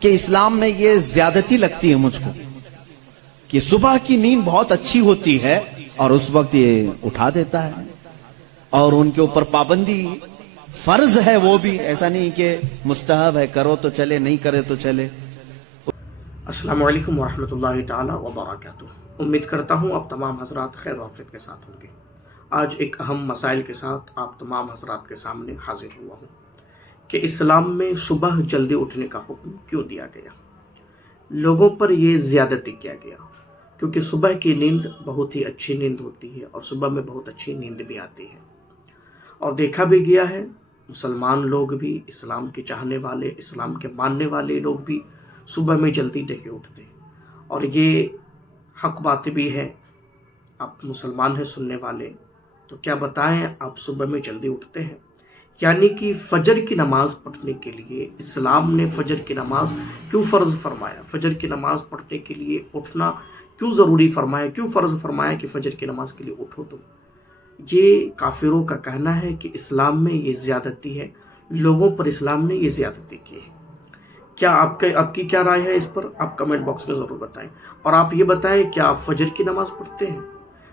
کہ اسلام میں یہ زیادتی لگتی ہے مجھ کو کہ صبح کی نیند بہت اچھی ہوتی ہے اور اس وقت یہ اٹھا دیتا ہے، اور ان کے اوپر پابندی فرض ہے، وہ بھی ایسا نہیں کہ مستحب ہے، کرو تو چلے نہیں کرے تو چلے۔ السلام علیکم ورحمۃ اللہ تعالی وبرکاتہ۔ امید کرتا ہوں آپ تمام حضرات خیر و عافیت کے ساتھ ہوں گے۔ آج ایک اہم مسائل کے ساتھ آپ تمام حضرات کے سامنے حاضر ہوا ہوں کہ اسلام میں صبح جلدی اٹھنے کا حکم کیوں دیا گیا، لوگوں پر یہ زیادتی کیا گیا، کیونکہ صبح کی نیند بہت ہی اچھی نیند ہوتی ہے اور صبح میں بہت اچھی نیند بھی آتی ہے، اور دیکھا بھی گیا ہے مسلمان لوگ بھی، اسلام کے چاہنے والے، اسلام کے ماننے والے لوگ بھی صبح میں جلدی نہیں اٹھتے، اور یہ حق بات بھی ہے۔ آپ مسلمان ہیں سننے والے، تو کیا بتائیں آپ صبح میں جلدی اٹھتے ہیں؟ یعنی کہ فجر کی نماز پڑھنے کے لیے اسلام نے فجر کی نماز کیوں فرض فرمایا، فجر کی نماز پڑھنے کے لیے اٹھنا کیوں ضروری فرمایا، کیوں فرض فرمایا کہ فجر کی نماز کے لیے اٹھو تم؟ یہ کافروں کا کہنا ہے کہ اسلام میں یہ زیادتی ہے، لوگوں پر اسلام نے یہ زیادتی کی ہے۔ کیا آپ کی کیا رائے ہے اس پر؟ آپ کمنٹ باکس میں ضرور بتائیں، اور آپ یہ بتائیں کیا آپ فجر کی نماز پڑھتے ہیں؟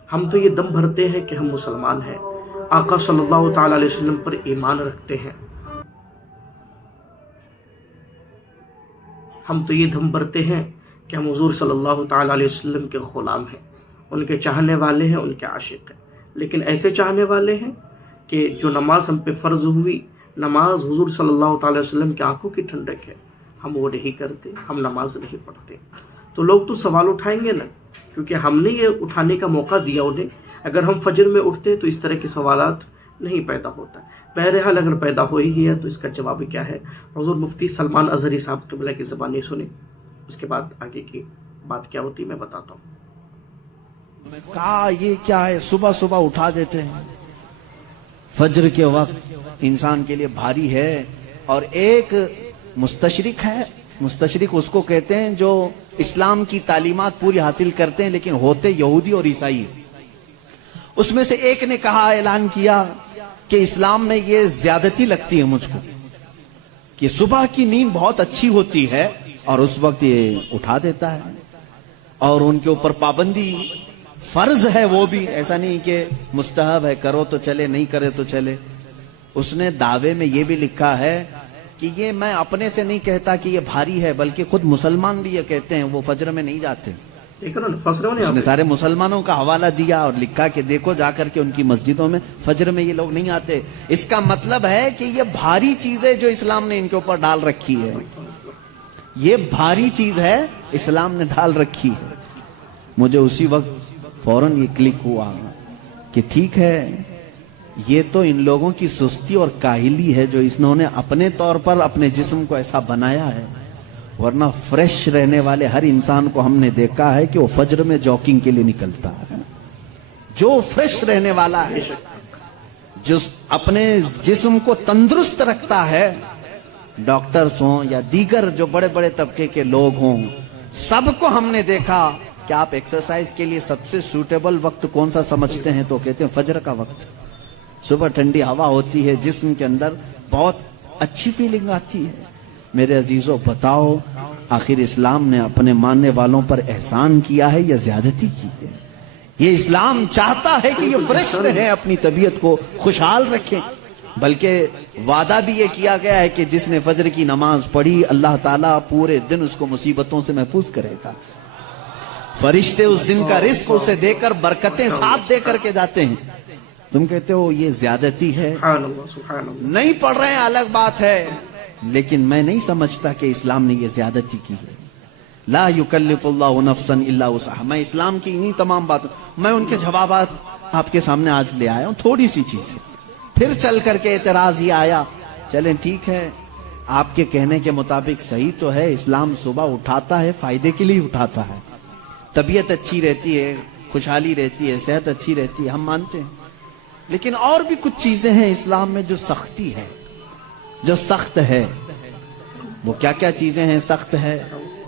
ہم تو یہ دم بھرتے ہیں کہ ہم مسلمان ہیں، آقا صلی اللہ تعالی علیہ وسلم پر ایمان رکھتے ہیں، ہم تو یہ دم بھرتے ہیں کہ ہم حضور صلی اللہ تعالی علیہ وسلم کے غلام ہیں، ان کے چاہنے والے ہیں، ان کے عاشق ہیں، لیکن ایسے چاہنے والے ہیں کہ جو نماز ہم پہ فرض ہوئی، نماز حضور صلی اللہ تعالی وسلم کی آنکھوں کی ٹھنڈک ہے، ہم وہ نہیں کرتے، ہم نماز نہیں پڑھتے، تو لوگ تو سوال اٹھائیں گے نا، کیونکہ ہم نے یہ اٹھانے کا موقع دیا انہیں۔ اگر ہم فجر میں اٹھتے تو اس طرح کے سوالات نہیں پیدا ہوتا۔ بہرحال اگر پیدا ہو ہی گیا تو اس کا جواب کیا ہے؟ حضور مفتی سلمان اظہری صاحب قبلہ کی زبانی سنیں، اس کے بعد آگے کی بات کیا ہوتی میں بتاتا ہوں۔ کہا یہ کیا ہے، صبح صبح اٹھا دیتے ہیں، فجر کے وقت انسان کے لیے بھاری ہے، اور ایک مستشرق ہے، مستشرق اس کو کہتے ہیں جو اسلام کی تعلیمات پوری حاصل کرتے ہیں لیکن ہوتے یہودی اور عیسائی۔ اس میں سے ایک نے کہا، اعلان کیا کہ اسلام میں یہ زیادتی لگتی ہے مجھ کو کہ صبح کی نیند بہت اچھی ہوتی ہے اور اس وقت یہ اٹھا دیتا ہے، اور ان کے اوپر پابندی فرض ہے، وہ بھی ایسا نہیں کہ مستحب ہے، کرو تو چلے نہیں کرے تو چلے۔ اس نے دعوے میں یہ بھی لکھا ہے کہ یہ میں اپنے سے نہیں کہتا کہ یہ بھاری ہے، بلکہ خود مسلمان بھی یہ کہتے ہیں، وہ فجر میں نہیں جاتے۔ اس نے سارے مسلمانوں کا حوالہ دیا اور لکھا کہ دیکھو جا کر کے ان کی مسجدوں میں فجر میں یہ لوگ نہیں آتے۔ اس کا مطلب ہے کہ یہ بھاری چیز ہے جو اسلام نے ان کے اوپر ڈال رکھی ہے، یہ بھاری چیز ہے اسلام نے ڈال رکھی ہے۔ مجھے اسی وقت فوراً یہ کلک ہوا کہ ٹھیک ہے، یہ تو ان لوگوں کی سستی اور کاہلی ہے جو انہوں نے اپنے طور پر اپنے جسم کو ایسا بنایا ہے، ورنہ فریش رہنے والے ہر انسان کو ہم نے دیکھا ہے کہ وہ فجر میں جاگنگ کے لیے نکلتا ہے۔ جو فریش رہنے والا ہے، جو اپنے جسم کو تندرست رکھتا ہے، ڈاکٹرز ہوں یا دیگر جو بڑے بڑے طبقے کے لوگ ہوں، سب کو ہم نے دیکھا کہ آپ ایکسرسائز کے لیے سب سے سوٹیبل وقت کون سا سمجھتے ہیں؟ تو کہتے ہیں فجر کا وقت۔ صبح ٹھنڈی ہوا ہوتی ہے، جسم کے اندر بہت اچھی فیلنگ آتی ہے۔ میرے عزیزوں بتاؤ، آخر اسلام نے اپنے ماننے والوں پر احسان کیا ہے یا زیادتی کی ہے؟ یہ اسلام چاہتا ہے کہ یہ فریش رہیں، اپنی طبیعت کو خوشحال رکھیں، بلکہ وعدہ بھی یہ کیا گیا ہے کہ جس نے فجر کی نماز پڑھی اللہ تعالیٰ پورے دن اس کو مصیبتوں سے محفوظ کرے گا۔ فرشتے اس دن کا رزق اسے دے کر برکتیں ساتھ دے کر کے جاتے ہیں۔ تم کہتے ہو یہ زیادتی ہے، نہیں پڑھ رہے ہیں الگ بات ہے، لیکن میں نہیں سمجھتا کہ اسلام نے یہ زیادتی کی ہے۔ لا یکلف اللہ نفسا الا وسعها۔ میں اسلام کی انہی تمام باتوں، میں ان کے جوابات آپ کے سامنے آج لے آیا ہوں، تھوڑی سی چیزیں۔ پھر چل کر کے اعتراض یہ آیا، چلیں ٹھیک ہے آپ کے کہنے کے مطابق صحیح تو ہے، اسلام صبح اٹھاتا ہے، فائدے کے لیے اٹھاتا ہے، طبیعت اچھی رہتی ہے، خوشحالی رہتی ہے، صحت اچھی رہتی ہے، ہم مانتے ہیں، لیکن اور بھی کچھ چیزیں ہیں اسلام میں جو سختی ہے، جو سخت ہے۔ وہ کیا کیا چیزیں ہیں سخت ہے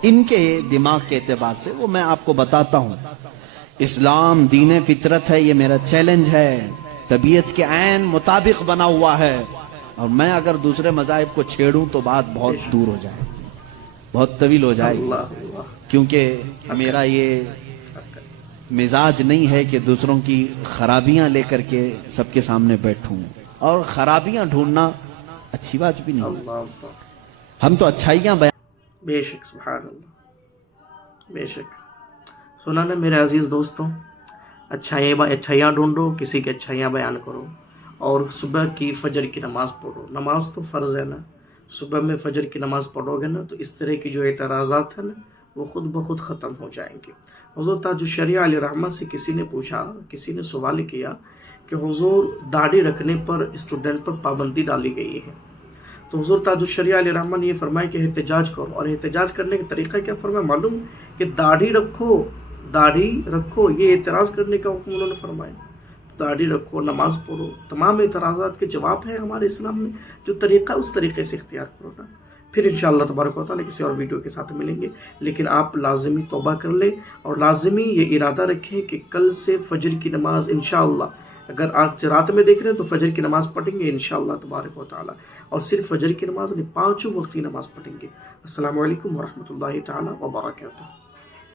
ان کے دماغ کے اعتبار سے، وہ میں آپ کو بتاتا ہوں۔ اسلام دین فطرت ہے، یہ میرا چیلنج ہے، طبیعت کے عین مطابق بنا ہوا ہے، اور میں اگر دوسرے مذاہب کو چھیڑوں تو بات بہت دور ہو جائے۔ بہت طویل ہو جائے گی، اللہ اللہ، کیونکہ میرا یہ مزاج نہیں ہے کہ دوسروں کی خرابیاں لے کر کے سب کے سامنے بیٹھوں، اور خرابیاں ڈھونڈنا اچھی بات بھی نہیں، اللہ اللہ، ہم تو اچھائیاں بیان. بے شک، سبحان اللہ، بے شک. سنا نا میرے عزیز دوستوں، اچھائیاں ڈھونڈو، کسی کی اچھائیاں بیان کرو، اور صبح کی فجر کی نماز پڑھو. نماز تو فرض ہے نا، صبح میں فجر کی نماز پڑھو گے نا تو اس طرح کی جو اعتراضات ہیں نا وہ خود بخود ختم ہو جائیں گے. حضور تاج الشریعہ علیہ رحمہ سے کسی نے پوچھا، کسی نے سوال کیا کہ حضور داڑھی رکھنے پر اسٹوڈنٹ پر پابندی ڈالی گئی ہے، تو حضور تاج الشریعہ علیہ رحمہ نے یہ فرمایا کہ احتجاج کرو. اور احتجاج کرنے کا طریقہ کیا فرمایا معلوم؟ کہ داڑھی رکھو، یہ اعتراض کرنے کا حکم انہوں نے فرمایا. داڑھی رکھو، نماز پڑھو، تمام اعتراضات کے جواب ہے ہمارے اسلام میں. جو طریقہ اس طریقے سے اختیار کرو نا. پھر انشاءاللہ تبارک و تعالیٰ کسی اور ویڈیو کے ساتھ ملیں گے، لیکن آپ لازمی توبہ کر لیں اور لازمی یہ ارادہ رکھیں کہ کل سے فجر کی نماز انشاءاللہ، اگر آج رات میں دیکھ رہے ہیں تو فجر کی نماز پڑھیں گے انشاءاللہ تبارک و تعالیٰ، اور صرف فجر کی نماز نہیں، 5 وقت کی نماز پڑھیں گے. السلام علیکم ورحمۃ اللہ تعالیٰ وبرکاتہ.